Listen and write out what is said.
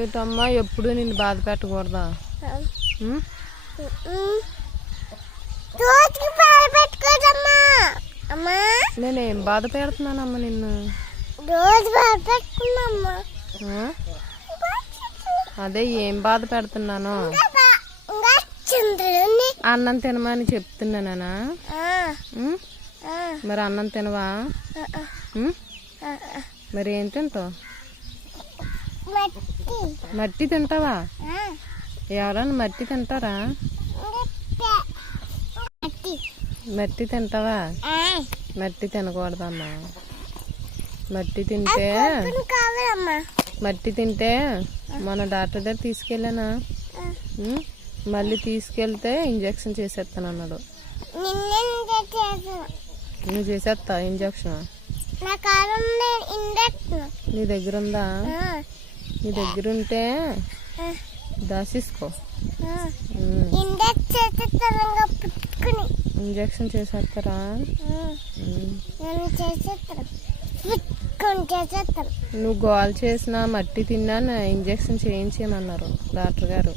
ఏటమ్మా ఎప్పుడు నిన్ను బాధ పెట్టకూడదా? నేనేం బాధ పెడుతున్నానమ్మా నిన్ను? అదే ఏం బాధ పెడుతున్నాను? అన్నం తినమని చెప్తున్నానా? మరి అన్నం తినవా? మరి ఏం తింటావు? మట్టి తింటావా? ఎవరన్నా మట్టి తింటారా? మట్టి తింటావా? మట్టి తినకూడదమ్మా. మట్టి తింటే మన డాక్టర్ దగ్గర తీసుకెళ్ళానా? మళ్ళీ తీసుకెళ్తే ఇంజక్షన్ చేసేస్తాను అన్నాడు. నువ్వు చేసేస్తా ఇంజక్షన్? నీ దగ్గర ఉందా? నీ దగ్గర ఉంటే దాసిసుకో. ఇంజక్షన్ చేసేస్తారా? నువ్వు గోల్ చేసిన మట్టి తిన్నా ఇంజక్షన్ చేయించేయమన్నారు డాక్టర్ గారు.